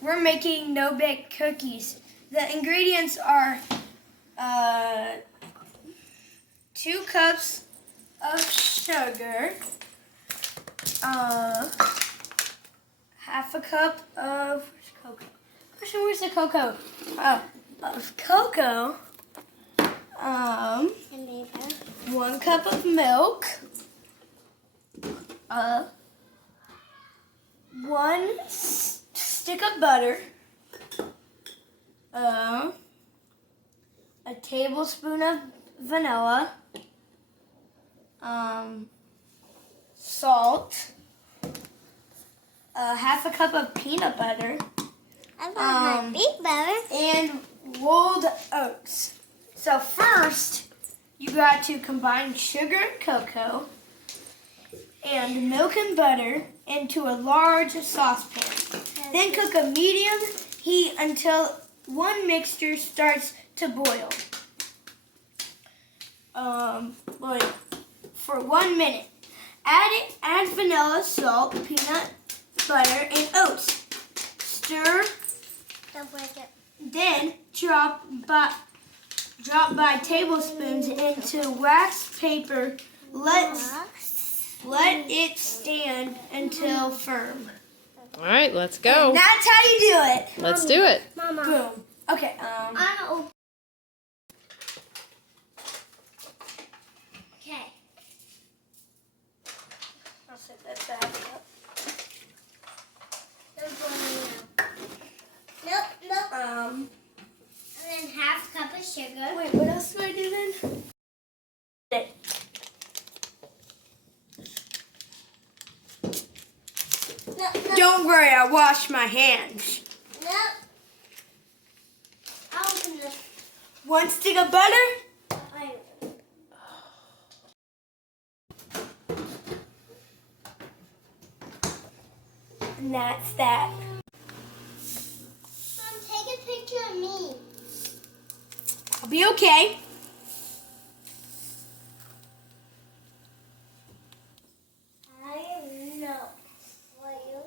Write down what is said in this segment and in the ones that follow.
we're making no-bake cookies. The ingredients are 2 cups of sugar, half a cup of where's the cocoa? Of cocoa. 1 cup of milk. 1 stick of butter. A tablespoon of vanilla. Salt. Half a cup of peanut butter. And rolled oats. So first, you got to combine sugar and cocoa and milk and butter into a large saucepan. Then cook a medium heat until one mixture starts to boil. For 1 minute. Add vanilla, salt, peanut butter, and oats. Stir. Don't break it. Then drop by tablespoons into wax paper. Let it stand until firm. All right, let's go. And that's how you do it. Let's do it. Mama. Boom. Okay. Okay. I'll set that back up. Nope. And then half cup of sugar. Wait, what else do I do then? No. Don't worry, I washed my hands. Nope. I'll open this. 1 stick of butter. And that's that. Mom, take a picture of me. I'll be okay. I know. Will you?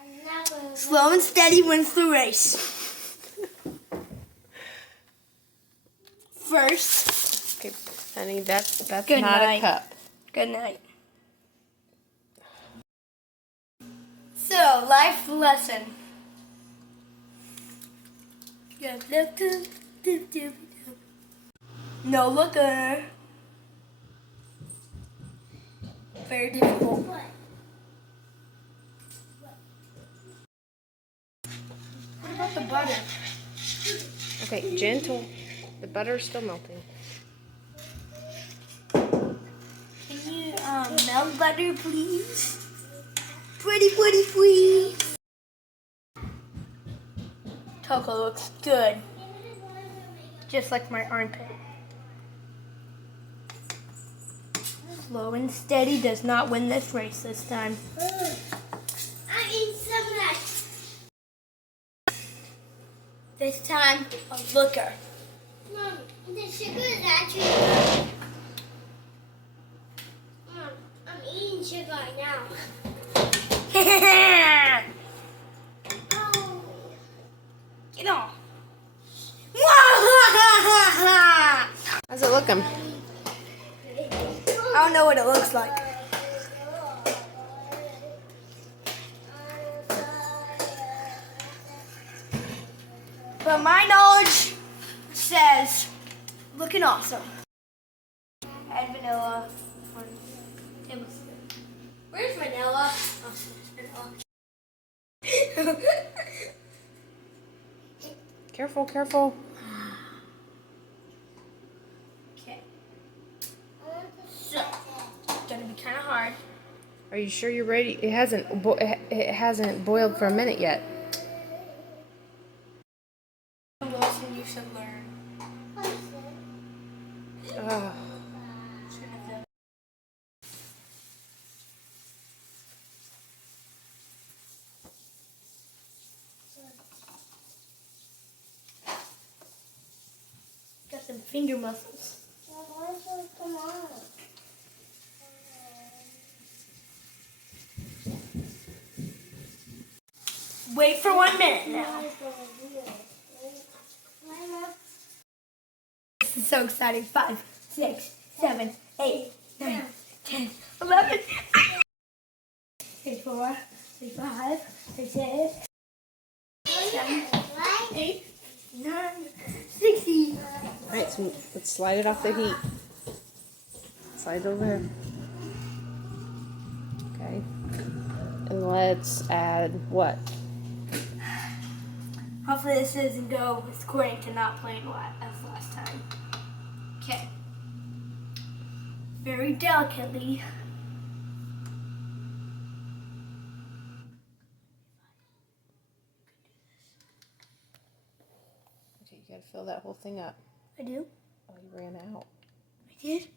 I'm not going to. Slow and steady wins the race. First. Okay, honey, that's Good not night. a cup. Good night. So, life lesson. No looker. Very difficult. What? What about the butter? Okay, gentle. The butter's still melting. Can you melt butter, please? Pretty, please. Cocoa looks good. Just like my armpit. Slow and steady does not win this race this time. I need some of that. This time, a looker. Mom, the sugar is actually good. Mom, I'm eating sugar right now. Oh. Get on. How's it looking? I don't know what it looks like. But my knowledge says looking awesome. Add vanilla. 1 tablespoon. Where's vanilla? Oh, there's vanilla. Careful, careful. Okay. So, it's gonna be kind of hard. Are you sure you're ready? It hasn't boiled for a minute yet. Lesson you should learn. Oh. Got some finger muscles. Come on. Wait for 1 minute now. This is so exciting. 5, 6, 7, 8, 9, 10, 11. 64, 65, 66, 7, 8, 9, 60. Alright, so let's slide it off the heat. Slide it over here. Okay. And let's add what? Hopefully this doesn't go according to not playing as last time. Okay. Very delicately. Okay, you gotta fill that whole thing up. I do? Oh, you ran out. I did?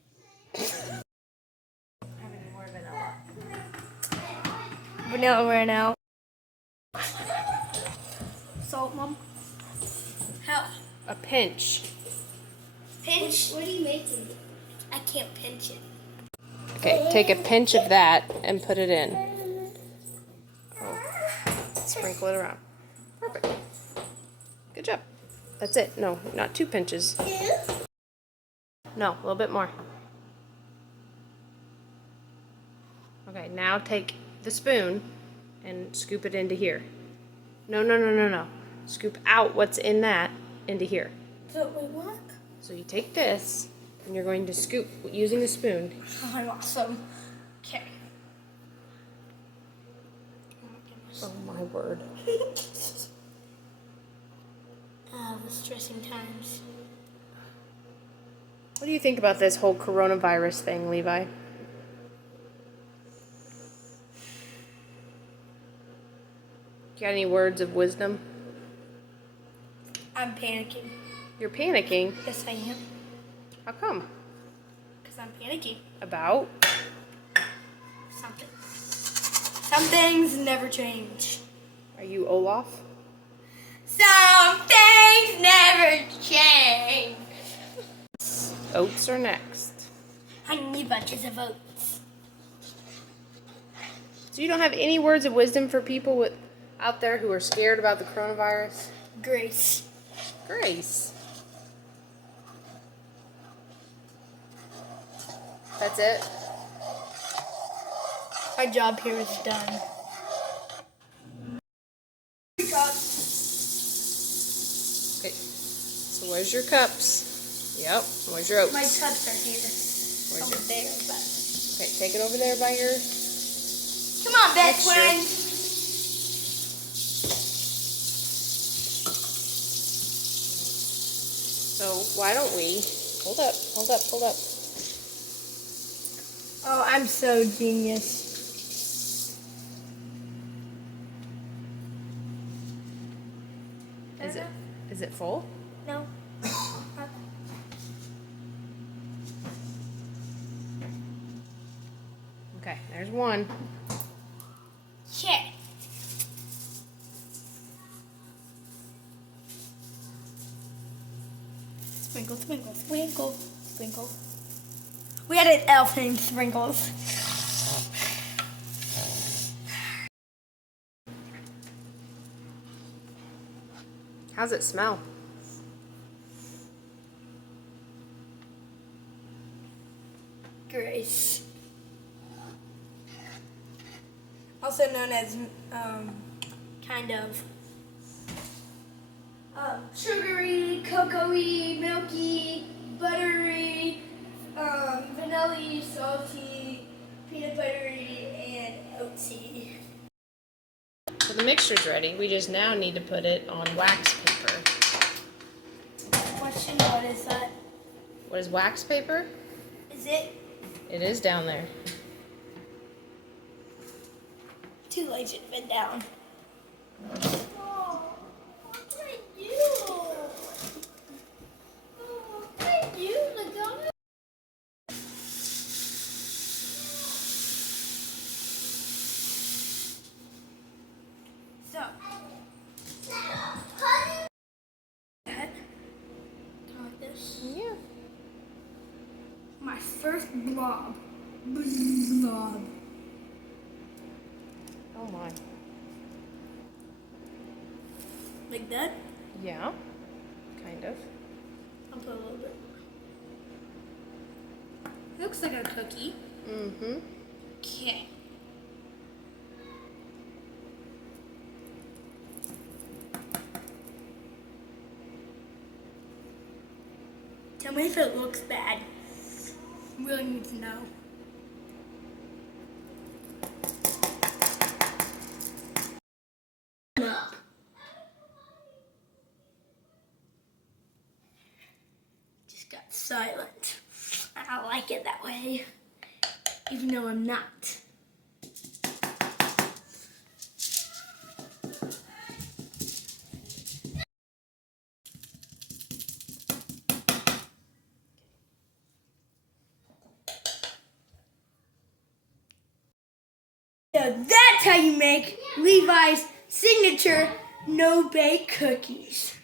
How many more vanilla? Vanilla ran out. Salt, Mom? How? A pinch. Pinch? What are you making? I can't pinch it. Okay, take a pinch of that and put it in. Oh. Sprinkle it around. Perfect. Good job. That's it. No, not 2 pinches. No, a little bit more. Okay, now take the spoon and scoop it into here. No, no, no, no, no. Scoop out what's in that into here. So it will work? So you take this and you're going to scoop using the spoon. Oh, I'm awesome. Okay. Oh my word. The stressing times. What do you think about this whole coronavirus thing, Levi? Got any words of wisdom? I'm panicking. You're panicking. Yes, I am. How come? Because I'm panicking. About? Something. Some things never change. Are you Olaf? Some things never change. Oats are next. I need bunches of oats. So you don't have any words of wisdom for people out there who are scared about the coronavirus? Grace. Grace. That's it? Our job here is done. Okay. So where's your cups? Yep. Where's your oats? My cups are here. Where's Over your... there, but... Okay, take it over there by your... Come on, best Mixture. friend. So why don't we... Hold up, hold up, hold up. Oh, I'm so genius. Is it full? No. Okay, there's one. Check. Sprinkle, sprinkle, sprinkle, sprinkle. We had an elf named Sprinkles. How's it smell? Grace. Also known as, kind of, sugary, cocoa-y, milky, buttery, vanilla-y, salty, peanut buttery, and oatsy. So the mixture's ready. We just now need to put it on wax paper. Question, what is that? What is wax paper? Is it? It is down there. Too lazy to bend down. Oh, what did I do? Oh, what did I do, Madonna? So, that, like this. Yeah. My first blob. Blob. Oh my. Like that? Yeah, kind of. I'll put a little bit more. Looks like a cookie. Mm-hmm. Okay. Tell me if it looks bad. I really need to know. No. Just got silent. I like it that way, even though I'm not. So that's how you make Levi's signature no-bake cookies.